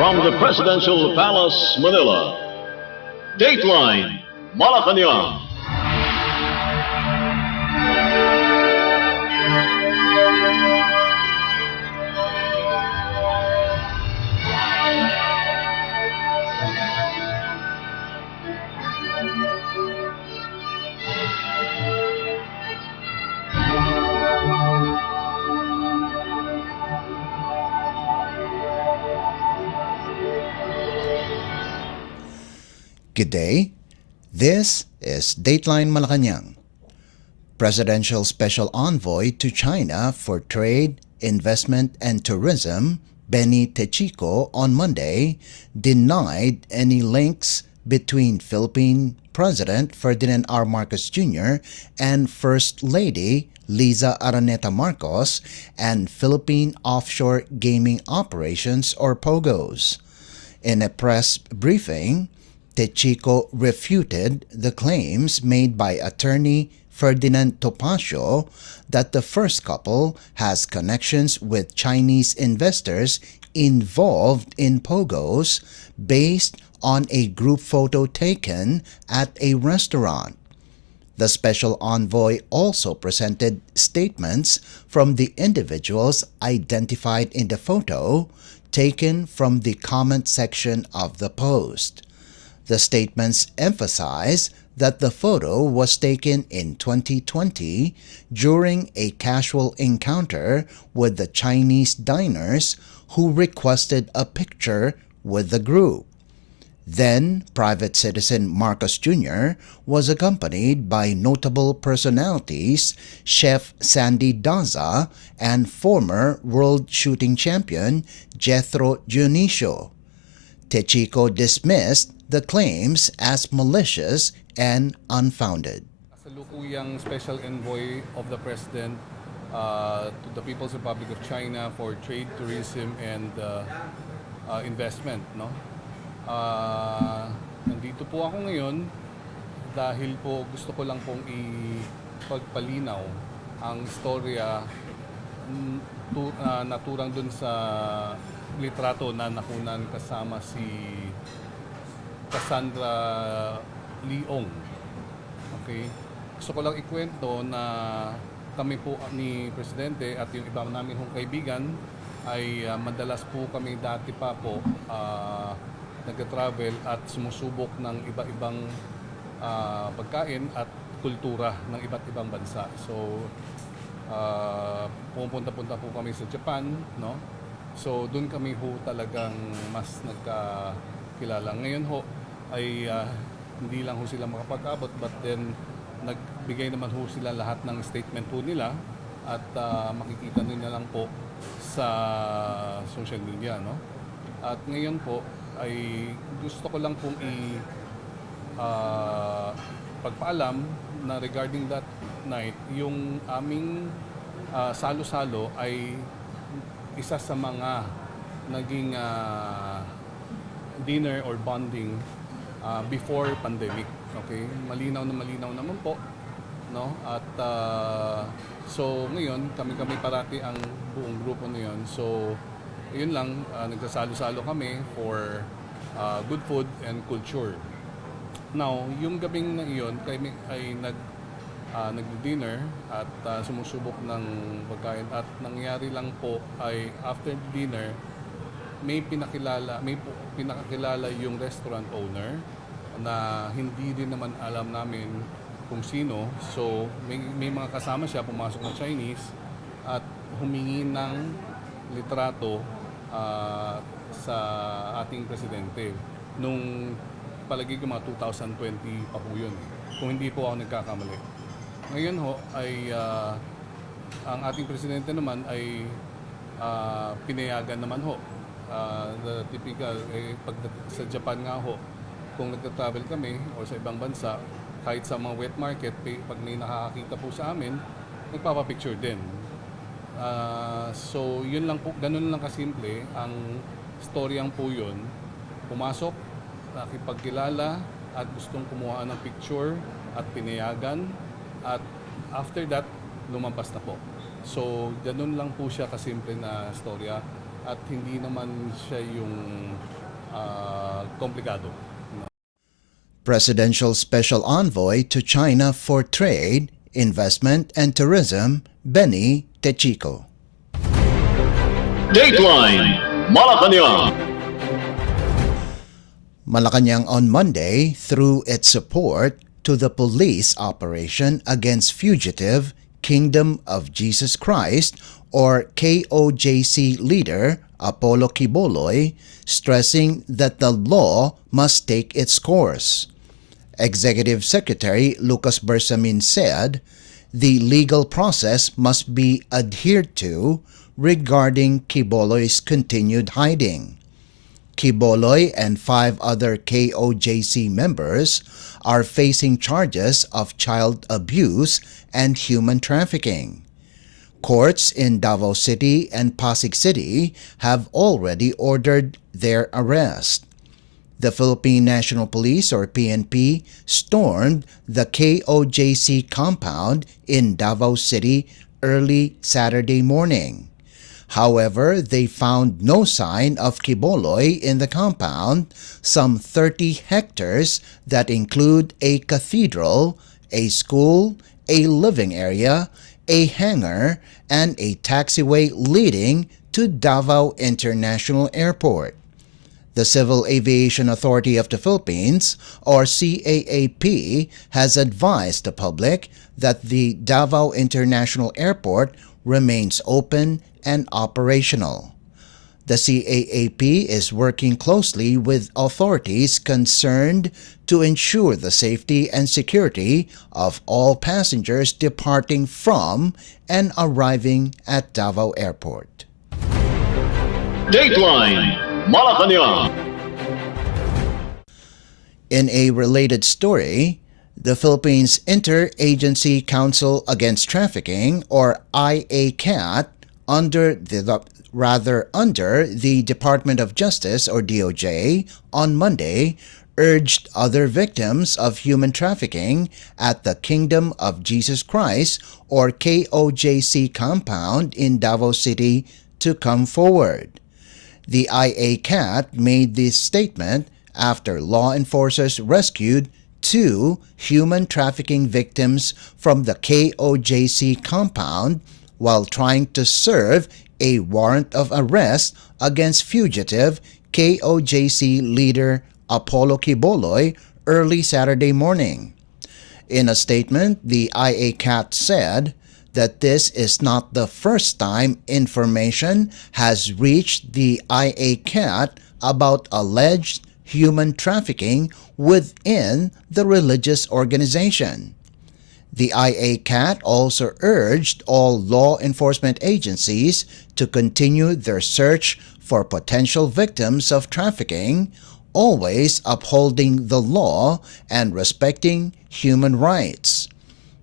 From the Presidential Palace, Manila, Dateline Malacañang. Good day. This is Dateline Malacañang. Presidential Special Envoy to China for Trade, Investment and Tourism, Benny Techico, on Monday denied any links between Philippine President Ferdinand R. Marcos Jr. and First Lady Liza Araneta Marcos and Philippine Offshore Gaming Operations or POGOs. In a press briefing, Techico refuted the claims made by attorney Ferdinand Topacio that the first couple has connections with Chinese investors involved in POGOs based on a group photo taken at a restaurant. The special envoy also presented statements from the individuals identified in the photo taken from the comment section of the post. The statements emphasize that the photo was taken in 2020 during a casual encounter with the Chinese diners who requested a picture with the group. Then, private citizen Marcos Jr. was accompanied by notable personalities Chef Sandy Daza and former world shooting champion Jethro Dionisio. Techico dismissed the claims as malicious and unfounded. Kasalukuyang Special Envoy of the President to the People's Republic of China for Trade, Tourism, and Investment. No? Nandito po ako ngayon dahil po gusto ko lang pong ipagpalinaw ang istorya naturang dun sa litrato na nakunan kasama si Cassandra Leong. Okay? Gusto ko lang ikwento na kami po ni Presidente at yung iba namin kong kaibigan ay madalas po kami dati pa po nag-travel at sumusubok ng iba-ibang pagkain at kultura ng iba't ibang bansa. So, pumunta-punta po kami sa Japan, no? So, doon kami ho talagang mas nagkakilala. Ngayon ho, ay hindi lang ho sila makapag-abot but then nagbigay naman ho sila lahat ng statement po nila at makikita nyo lang po sa social media, no? At ngayon po ay gusto ko lang pong pagpaalam na regarding that night, yung aming salo-salo ay isa sa mga naging dinner or bonding before pandemic. Okay, malinaw naman po, no? At so ngayon kami parati ang buong grupo na yun. So yun lang, nagsasalo-salo kami for good food and culture. Now, yung gabing na iyon kami ay nag-dinner at sumusubok ng pagkain at nangyari lang po ay after dinner may pinakilala yung restaurant owner na hindi din naman alam namin kung sino. So may mga kasama siya pumasok na Chinese at humingi ng litrato sa ating presidente nung palagi ko mga 2020 pa po yun, kung hindi po ako nagkakamali. Ngayon ho ay ang ating presidente naman ay pinayagan naman ho. The typical, pag sa Japan nga ho, kung nagta-travel kami o sa ibang bansa, kahit sa mga wet market, pag may nakakakita po sa amin, nagpapapicture din. So yun lang po, ganun lang kasimple ang storyang po yun. Pumasok, nakipagkilala at gustong kumuha ng picture at pinayagan at after that lumampas na po. So ganun lang po siya kasimple na storya. at hindi naman siya yung komplikado. Presidential Special Envoy to China for Trade, Investment and Tourism, Benny Techico. Dateline Malacañang. Malacañang on Monday through its support to the police operation against fugitive Kingdom of Jesus Christ or KOJC leader Apollo Quiboloy, stressing that the law must take its course. Executive Secretary Lucas Bersamin said the legal process must be adhered to regarding Quiboloy's continued hiding. Quiboloy and 5 other KOJC members are facing charges of child abuse and human trafficking. Courts in Davao City and Pasig City have already ordered their arrest. The Philippine National Police or PNP stormed the KOJC compound in Davao City early Saturday morning. However, they found no sign of Quiboloy in the compound, some 30 hectares that include a cathedral, a school, a living area, a hangar, and a taxiway leading to Davao International Airport. The Civil Aviation Authority of the Philippines, or CAAP, has advised the public that the Davao International Airport remains open and operational. The CAAP is working closely with authorities concerned to ensure the safety and security of all passengers departing from and arriving at Davao Airport. Dateline Malacañang. In a related story, the Philippines Interagency Council Against Trafficking, or IACAT, under the Department of Justice or DOJ on Monday urged other victims of human trafficking at the Kingdom of Jesus Christ or KOJC compound in Davao City to come forward. The IACAT made this statement after law enforcers rescued 2 human trafficking victims from the KOJC compound while trying to serve a warrant of arrest against fugitive KOJC leader Apollo Quiboloy early Saturday morning. In a statement, the IACAT said that this is not the first time information has reached the IACAT about alleged human trafficking within the religious organization. The IACAT also urged all law enforcement agencies to continue their search for potential victims of trafficking, always upholding the law and respecting human rights.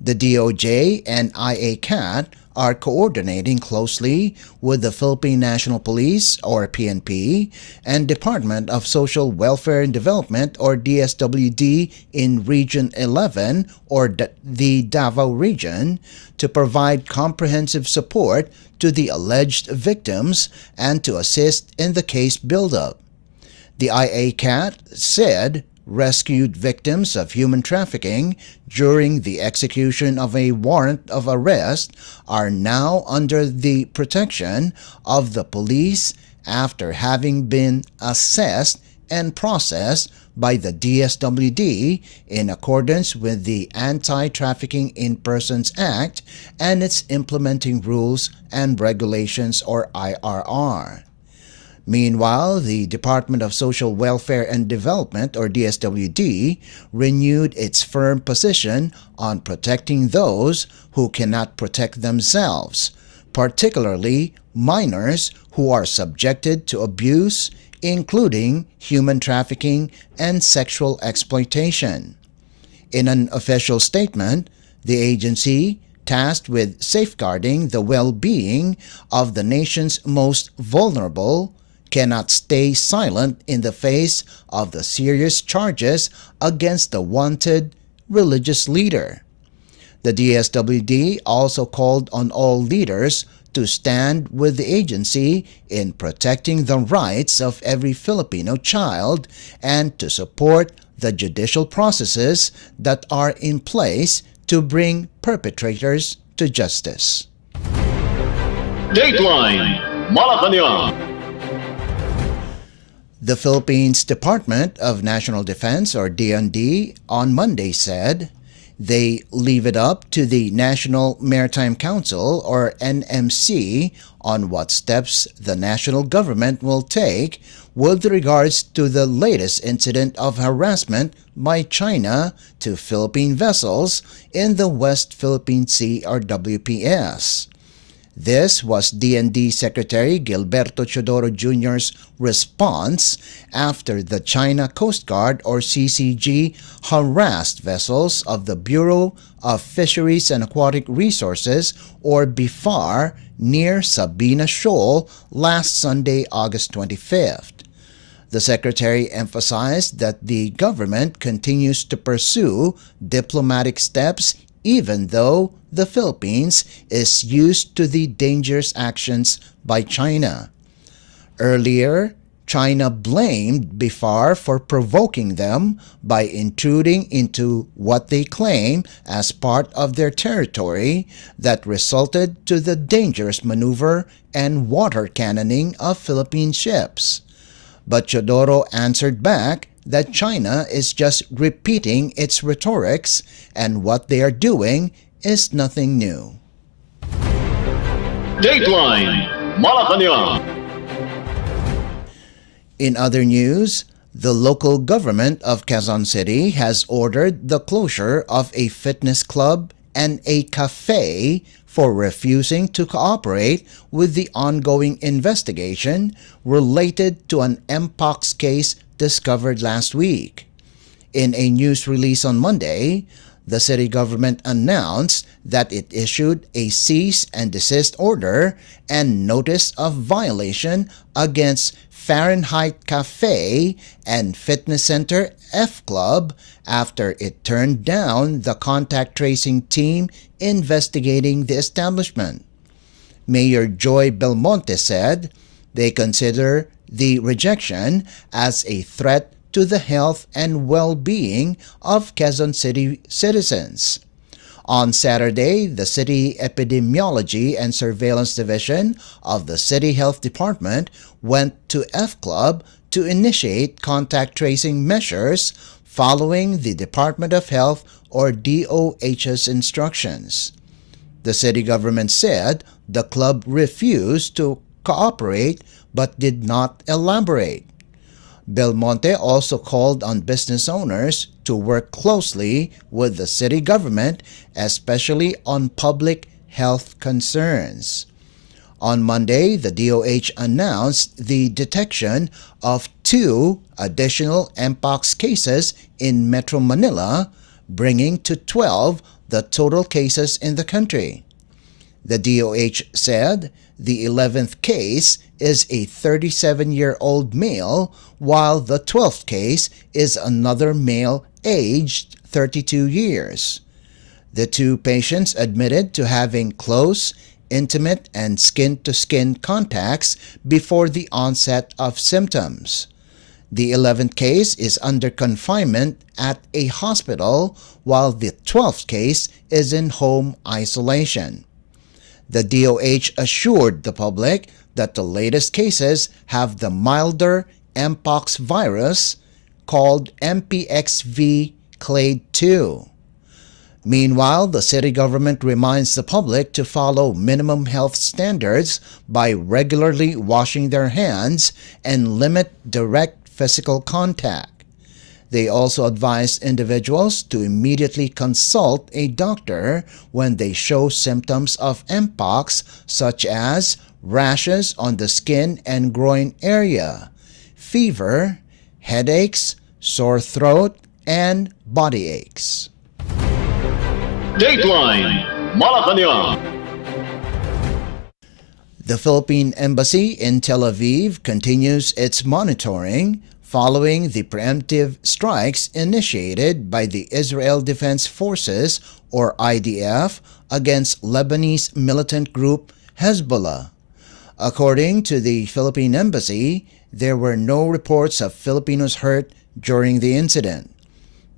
The DOJ and IACAT are coordinating closely with the Philippine National Police or PNP and Department of Social Welfare and Development or DSWD in Region 11 or the Davao region to provide comprehensive support to the alleged victims and to assist in the case buildup. The IACAT said rescued victims of human trafficking during the execution of a warrant of arrest are now under the protection of the police after having been assessed and processed by the DSWD in accordance with the Anti-Trafficking in Persons Act and its implementing rules and regulations or IRR. Meanwhile, the Department of Social Welfare and Development, or DSWD, renewed its firm position on protecting those who cannot protect themselves, particularly minors who are subjected to abuse, including human trafficking and sexual exploitation. In an official statement, the agency, tasked with safeguarding the well-being of the nation's most vulnerable, cannot stay silent in the face of the serious charges against the wanted religious leader. The DSWD also called on all leaders to stand with the agency in protecting the rights of every Filipino child and to support the judicial processes that are in place to bring perpetrators to justice. Dateline Malacañang. The Philippines Department of National Defense, or DND, on Monday said they leave it up to the National Maritime Council, or NMC, on what steps the national government will take with regards to the latest incident of harassment by China to Philippine vessels in the West Philippine Sea, or WPS. This was DND Secretary Gilberto Chodoro Jr.'s response after the China Coast Guard, or CCG, harassed vessels of the Bureau of Fisheries and Aquatic Resources, or BIFAR, near Sabina Shoal last Sunday, August 25th. The Secretary emphasized that the government continues to pursue diplomatic steps even though the Philippines is used to the dangerous actions by China. Earlier, China blamed BIFAR for provoking them by intruding into what they claim as part of their territory that resulted to the dangerous maneuver and water cannoning of Philippine ships. But Chodoro answered back that China is just repeating its rhetorics and what they are doing is nothing new. Dateline Malacañang. In other news, the local government of Quezon City has ordered the closure of a fitness club and a cafe for refusing to cooperate with the ongoing investigation related to an Mpox case discovered last week. In a news release on Monday, the city government announced that it issued a cease and desist order and notice of violation against Fahrenheit Cafe and Fitness Center F Club after it turned down the contact tracing team investigating the establishment. Mayor Joy Belmonte said they consider the rejection as a threat to the health and well-being of Quezon City citizens. On Saturday, the City Epidemiology and Surveillance Division of the City Health Department went to F Club to initiate contact tracing measures following the Department of Health, or DOH's, instructions. The city government said the club refused to cooperate but did not elaborate. Belmonte also called on business owners to work closely with the city government, especially on public health concerns. On Monday, the DOH announced the detection of 2 additional Mpox cases in Metro Manila, bringing to 12 the total cases in the country. The DOH said the 11th case is a 37-year-old male, while the 12th case is another male aged 32 years. The 2 patients admitted to having close, intimate, and skin-to-skin contacts before the onset of symptoms. The 11th case is under confinement at a hospital, while the 12th case is in home isolation. The DOH assured the public that the latest cases have the milder Mpox virus called MPXV clade 2. Meanwhile, the city government reminds the public to follow minimum health standards by regularly washing their hands and limit direct physical contact. They also advise individuals to immediately consult a doctor when they show symptoms of Mpox, such as rashes on the skin and groin area, fever, headaches, sore throat, and body aches. Dateline Malacañang. The Philippine Embassy in Tel Aviv continues its monitoring following the preemptive strikes initiated by the Israel Defense Forces, or IDF, against Lebanese militant group Hezbollah. According to the Philippine Embassy, there were no reports of Filipinos hurt during the incident.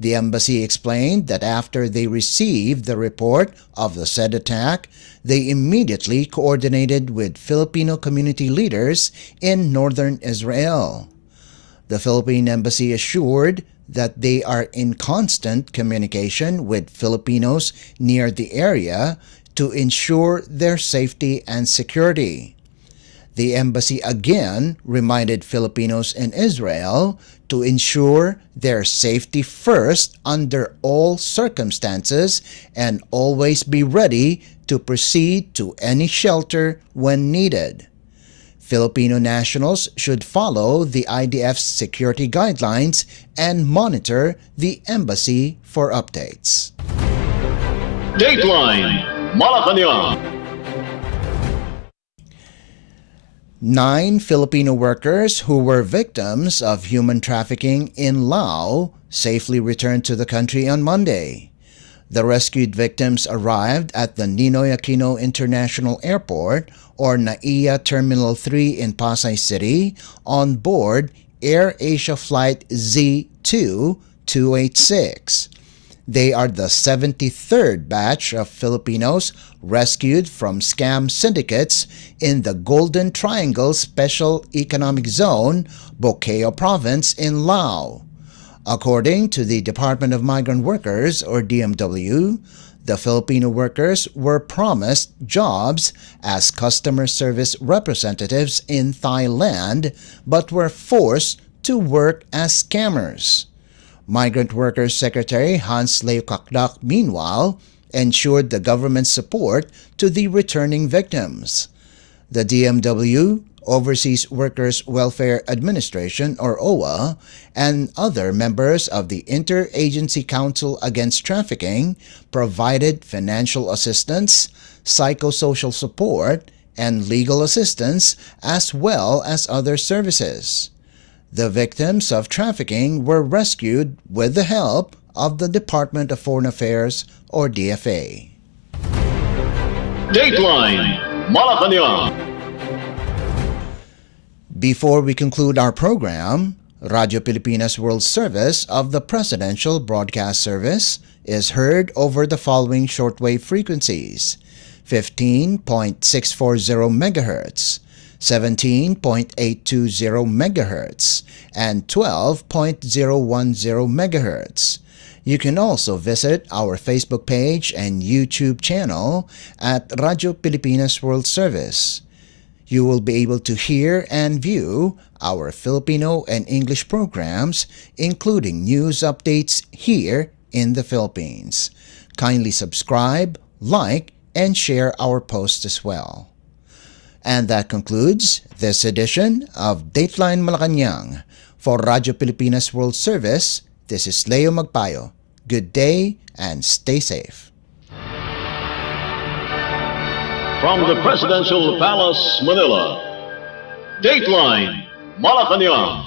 The embassy explained that after they received the report of the said attack, they immediately coordinated with Filipino community leaders in northern Israel. The Philippine Embassy assured that they are in constant communication with Filipinos near the area to ensure their safety and security. The embassy again reminded Filipinos in Israel to ensure their safety first under all circumstances and always be ready to proceed to any shelter when needed. Filipino nationals should follow the IDF's security guidelines and monitor the embassy for updates. Dateline Malacañang. 9 Filipino workers who were victims of human trafficking in Laos safely returned to the country on Monday. The rescued victims arrived at the Ninoy Aquino International Airport or NAIA Terminal 3 in Pasay City on board Air Asia Flight Z2-286. They are the 73rd batch of Filipinos rescued from scam syndicates in the Golden Triangle Special Economic Zone, Bokeo Province in Laos. According to the Department of Migrant Workers or DMW, the Filipino workers were promised jobs as customer service representatives in Thailand but were forced to work as scammers. Migrant Workers Secretary Hans Leo Magpayo, meanwhile, ensured the government's support to the returning victims. The DMW, Overseas Workers Welfare Administration or OWA, and other members of the Interagency Council Against Trafficking provided financial assistance, psychosocial support, and legal assistance as well as other services. The victims of trafficking were rescued with the help of the Department of Foreign Affairs or DFA. Dateline Malacañang. Before we conclude our program, Radio Pilipinas World Service of the Presidential Broadcast Service is heard over the following shortwave frequencies: 15.640 MHz, 17.820 MHz, and 12.010 MHz. You can also visit our Facebook page and YouTube channel at Radio Pilipinas World Service. You will be able to hear and view our Filipino and English programs, including news updates here in the Philippines. Kindly subscribe, like, and share our posts as well. And that concludes this edition of Dateline Malacañang. For Radio Pilipinas World Service, this is Leo Magpayo. Good day and stay safe. From the Presidential Palace, Manila, Dateline Malacañang.